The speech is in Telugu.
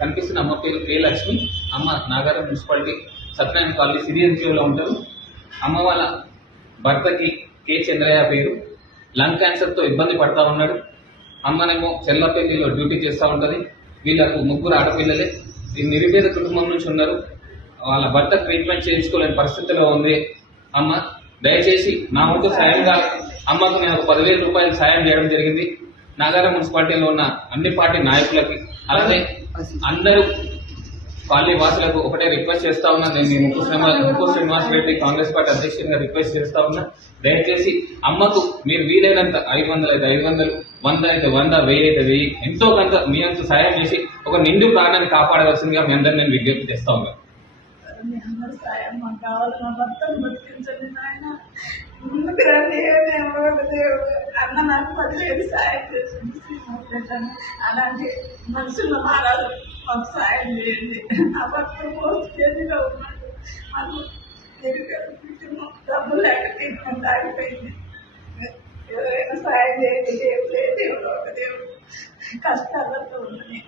కనిపిస్తున్న అమ్మ పేరు కే లక్ష్మి. అమ్మ నాగారం మున్సిపాలిటీ సత్యనారాయణ కాలనీ సిరిఎన్జిఓలో ఉంటారు. అమ్మ వాళ్ళ భర్తకి కే చంద్రయ్య పేరు. లంగ్ క్యాన్సర్తో ఇబ్బంది పడతా ఉన్నాడు. అమ్మనేమో చెల్లపల్లిలో డ్యూటీ చేస్తూ ఉంటుంది. వీళ్ళకు ముగ్గురు ఆడపిల్లలే. ఈ నిరుపేద కుటుంబం నుంచి ఉన్నారు. వాళ్ళ భర్త ట్రీట్మెంట్ చేయించుకోలేని పరిస్థితిలో ఉంది అమ్మ. దయచేసి నా వంతు సాయంగా అమ్మకు నేను 10,000 రూపాయలు సాయం చేయడం జరిగింది. నాగారం మున్సిపాలిటీలో ఉన్న అన్ని పార్టీ నాయకులకి, అలాగే అందరూ కాలనీ వాసులకు ఒకటే రిక్వెస్ట్ చేస్తా ఉన్నా. నేను ముక్కు శ్రీనివాస్ రెడ్డి కాంగ్రెస్ పార్టీ అధ్యక్షుడిగా రిక్వెస్ట్ చేస్తా ఉన్నా. దయచేసి అమ్మకు మీరు వీలైనంత 500 అయితే 500, 100 అయితే 100, 1000 అయితే 1000, ఎంతో కొంత మీ అంత సాయం చేసి ఒక నిండు ప్రాణాన్ని కాపాడవలసిందిగా మీ అందరూ నేను విజ్ఞప్తి చేస్తా ఉన్నాను. అన్న నాకు 10,000 సాయం చేసింది. అలాంటి మనుషులు మారాలి, మాకు సాయం చేయండి. నా భర్త పోస్ట్ చేతిలో ఉన్నాడు. మాకు డబ్బులు లేక ట్రీట్మెంట్ ఆగిపోయింది. ఎవరైనా సాయం చేయండి. దేవుడు దేవుడు ఒక దేవుడు కష్టాలతో ఉన్నది.